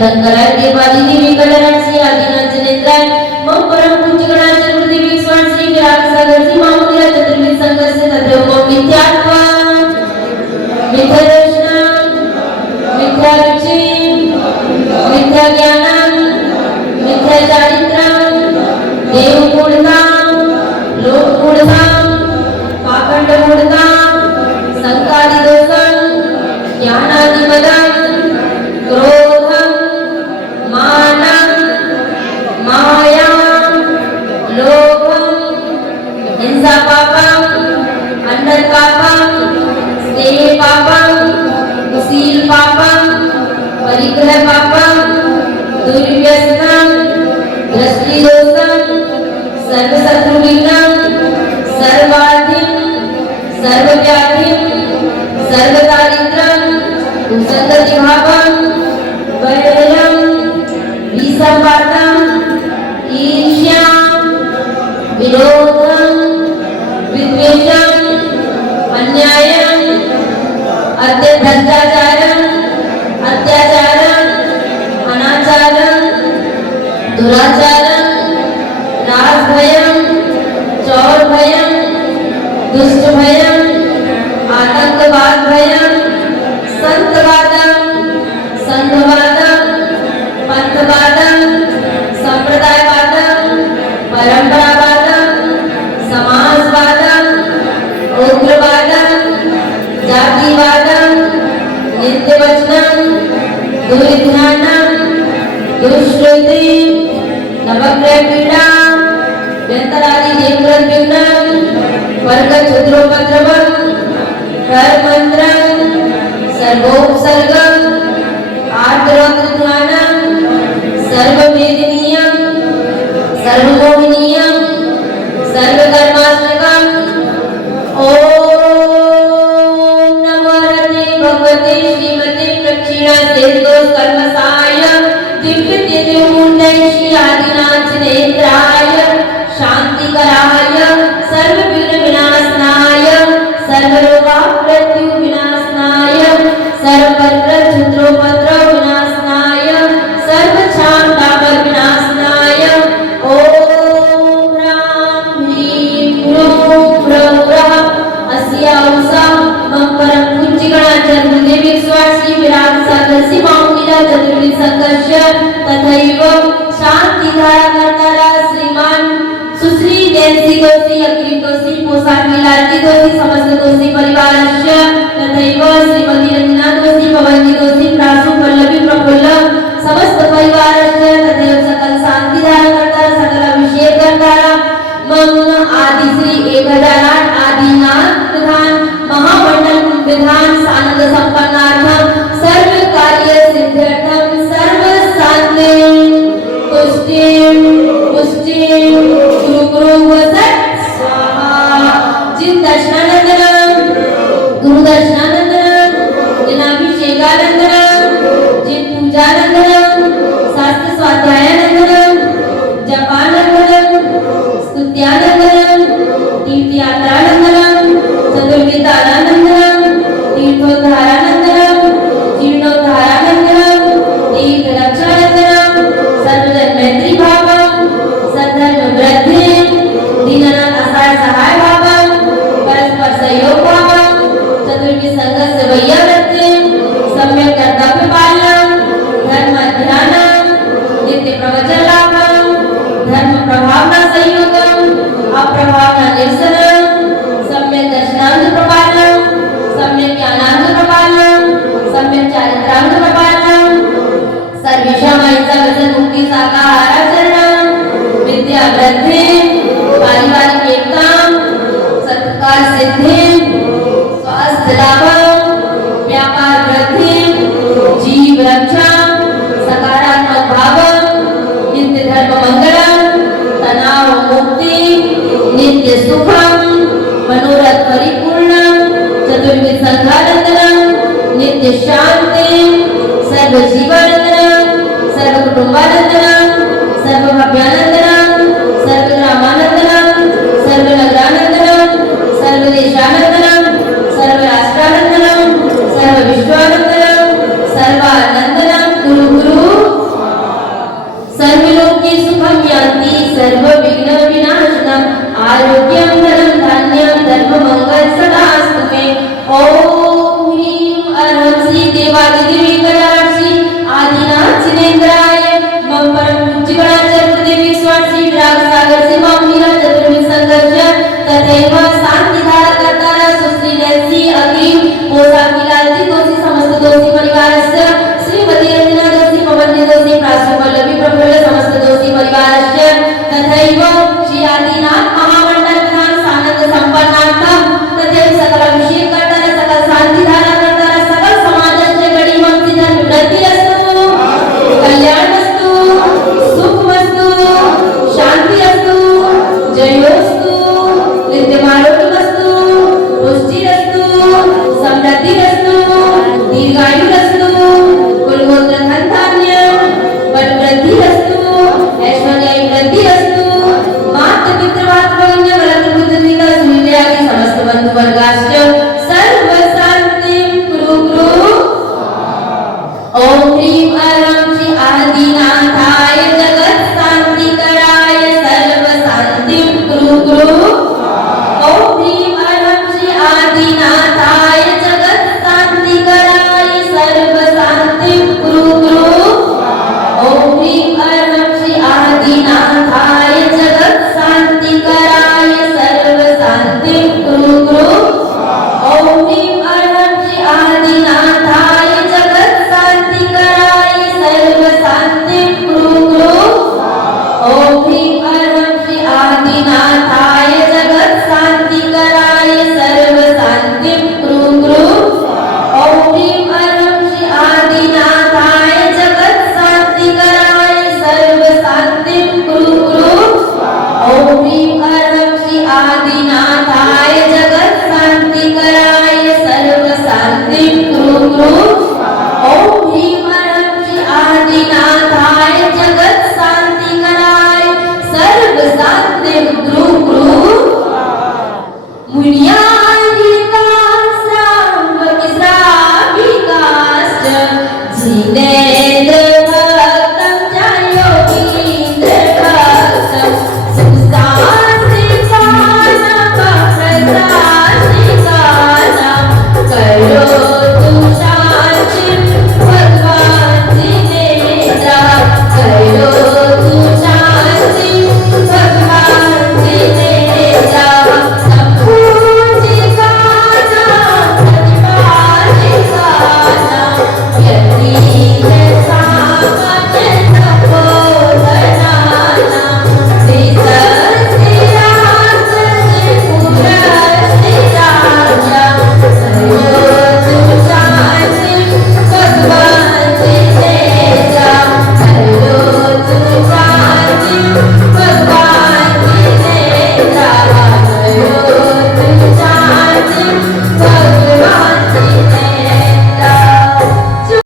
तीर्थंकराय देवादी सर्वाधिं सर्वव्याधिं सर्वदारिद्र्यं दुष्टभयम् आतंकवाद भयम् संतवादम् संघवादम् पंथवादम् संप्रदायवादम् परंपरावादम् समाजवादम् उग्रवादम् जातिवादम् नित्यवचनम् दुर्ध्यानम् दुष्कृति, नवग्रह पीड़ा, व्यंतरादि देवग्रह विघ्नं वर्ग क्षुद्रोपद्रवम् हर मंत्रम् सर्वोपसर्गम्। आर्द्रौद्रध्यानम् सर्ववेदनीयम्। सर्वमोहिनीयम् सर्वकर्मात्मकम्। ॐ नमो रते भगवते श्रीमते प्रक्षिणासेतोष कर्मसाय। दिव्य तेजोमूर्तये श्री आदिनाथ नेत्राय सर्वविघ्न विनाशनाय सर्वरोगाप्रत्यु विनाशनाय सर्वपत्र क्षुद्रोपद्र विनाशनाय सर्वक्षान्तापर विनाशनाय ॐ ह्रां ह्रीं ह्रूं। ह्रौरः अस्या उषा मम परम पूज्य गणाचार्य स्वासी विराट सागर सीमांगिरा चतुर्विध तथैव श्रीमान जयंती दोषी अग्रिम दोषी पोशाक मिलाती दोषी समस्त दोषी परिवारस्य तथैव श्रीमती रंजना दोषी भवंती दोषी प्रासु, पल्लवी, प्रफुल्ल, समस्त परिवारस्य तथैव सकल शांतिधारा करतारा सकल अभिषेक करतारा मम आदि श्री एक हज़ार आठ आदिनाथ विधान महामंडल विधान आनंद संपन्नार्थम सर्व कार्य सिद्ध्यर्थम सर्व साधने पुष्टिम जपानंदनम स्तुत्यानंदनम तीर्थयात्रानंदनम सिद्धि स्वास्थ्य लाभम व्यापार वृद्धि जीव रक्षा सकारात्मक भावम नित्य धर्म मंगलम तनाव मुक्ति नित्य सुखम मनोरथ, परिपूर्ण, चतुर्विध संघानंदनम नित्य शांति सर्व जीवानंदनम सर्व कुटुंबानंदनम सर्व भव्यानंदनम श्री देवादिदेवी भी आदिनाथ पुण्यादिता श्रावति श्राविकाश्च जिने